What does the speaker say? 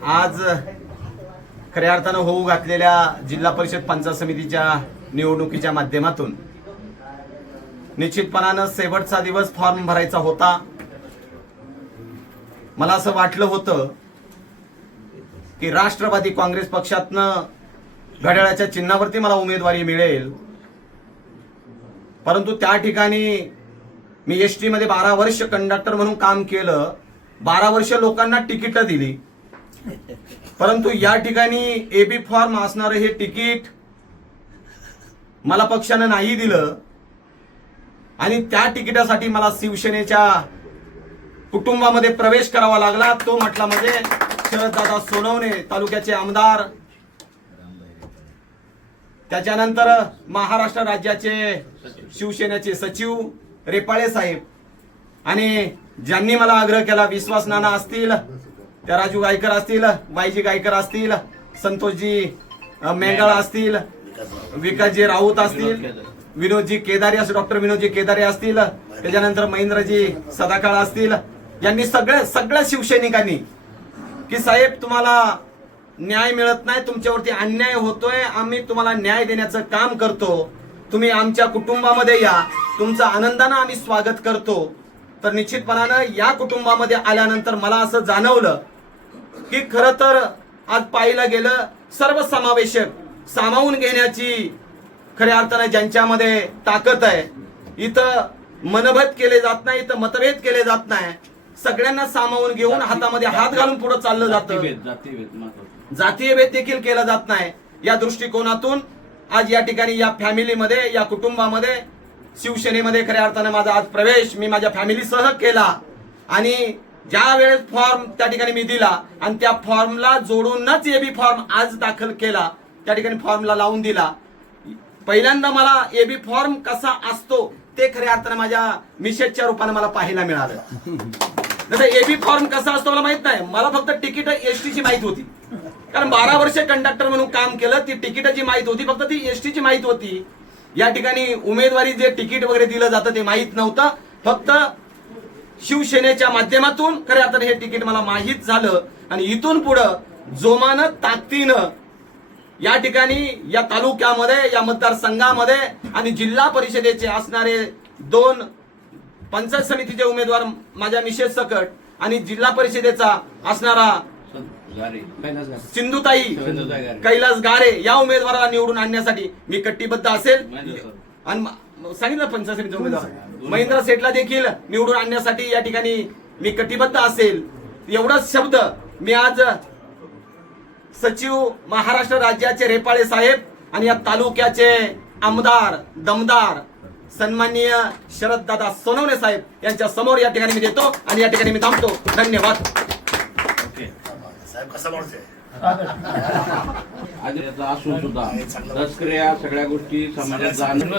आज खऱ्या अर्थानं होऊ घातलेल्या जिल्हा परिषद पंचायत समितीच्या निवडणुकीच्या माध्यमातून निश्चितपणानं शेवटचा दिवस फॉर्म भरायचा होता. मला असं वाटलं होतं की राष्ट्रवादी काँग्रेस पक्षातनं घड्याळाच्या चिन्हावरती मला उमेदवारी मिळेल, परंतु त्या ठिकाणी मी एसटी मध्ये 12 वर्ष कंडक्टर म्हणून काम केलं. 12 वर्ष लोकांना तिकीट दिली, परंतु या ठिकाणी एबी फॉर्म असणारं हे तिकीट मला पक्षानं नाही दिलं आणि त्या तिकिटासाठी मला शिवसेनेच्या कुटुंबामध्ये प्रवेश करावा लागला. तो म्हटला म्हणजे शरददादा सोनवणे तालुक्याचे आमदार, त्याच्यानंतर महाराष्ट्र राज्याचे शिवसेनेचे सचिव रेपाळे साहेब, आणि ज्यांनी मला आग्रह केला, विश्वास नाना असतील, त्या राजू गायकर असतील, वायजी गायकर असतील, संतोषजी मेंगाळ असतील, विकासजी राऊत असतील, विनोदजी केदारे असतील, डॉक्टर विनोदजी केदारे असतील, त्याच्यानंतर महेंद्रजी सदाकाळ असतील, यांनी सगळ्या शिवसैनिकांनी की साहेब तुम्हाला न्याय मिळत नाही, तुमच्यावरती अन्याय होतोय, आम्ही तुम्हाला न्याय देण्याचं काम करतो, तुम्ही आमच्या कुटुंबामध्ये या, तुमचं आनंदानं आम्ही स्वागत करतो. तर निश्चितपणानं या कुटुंबामध्ये आल्यानंतर मला असं जाणवलं की खरं तर आज पाहिलं गेलं सर्वसमावेशक सामावून घेण्याची खऱ्या अर्थानं ज्यांच्यामध्ये ताकद आहे, इथं मनभेद केले जात नाही, इथं मतभेद केले जात नाही, सगळ्यांना सामावून घेऊन हातामध्ये हात घालून पुढे चाललं जातं, जातीय भेद देखील केला जात नाही. या दृष्टिकोनातून आज या ठिकाणी या फॅमिलीमध्ये, या कुटुंबामध्ये, शिवसेनेमध्ये खऱ्या अर्थानं माझा आज प्रवेश मी माझ्या फॅमिलीसह केला. आणि ज्या वेळेस फॉर्म त्या ठिकाणी मी दिला आणि त्या फॉर्मला जोडूनच एबी फॉर्म आज दाखल केला, त्या ठिकाणी फॉर्मला लावून दिला. पहिल्यांदा मला एबी फॉर्म कसा असतो ते खऱ्या अर्थानं माझ्या मिसेसच्या रूपाने मला पाहायला मिळालं. एबी फॉर्म कसा असतो मला माहित नाही, मला फक्त तिकीट एसटीची माहिती होती, कारण 12 वर्ष कंडक्टर म्हणून काम केलं. ती तिकीटाची माहिती होती, फक्त ती एसटीची माहिती होती. या ठिकाणी उमेदवारी जे तिकीट वगैरे दिलं जातं ते माहित नव्हतं. फक्त शिवसेनेच्या माध्यमातून खऱ्या अर्थाने हे तिकीट मला माहीत झालं आणि इथून पुढं जोमानं ताकदीनं या ठिकाणी या तालुक्यामध्ये, या मतदारसंघामध्ये आणि जिल्हा परिषदेचे असणारे 2 पंचायत समितीचे उमेदवार माझ्या मिसेस सकट आणि जिल्हा परिषदेचा असणारा सिंधुताई कैलास गारे या उमेदवाराला निवडून आणण्यासाठी मी कटिबद्ध असेल. आणि सांगितलं पंचायत समितीचे उमेदवार महेंद्र सेठला देखील निवडून आणण्यासाठी या ठिकाणी मी कटिबद्ध असेल. एवढाच शब्द मी आज सचिव महाराष्ट्र राज्याचे रेपाळे साहेब आणि या तालुक्याचे आमदार दमदार सन्माननीय शरददादा सोनवणे साहेब यांच्या समोर या ठिकाणी मी देतो आणि या ठिकाणी मी थांबतो. धन्यवाद. असून सुद्धा तस्कऱ्या सगळ्या गोष्टी समाजात जाणून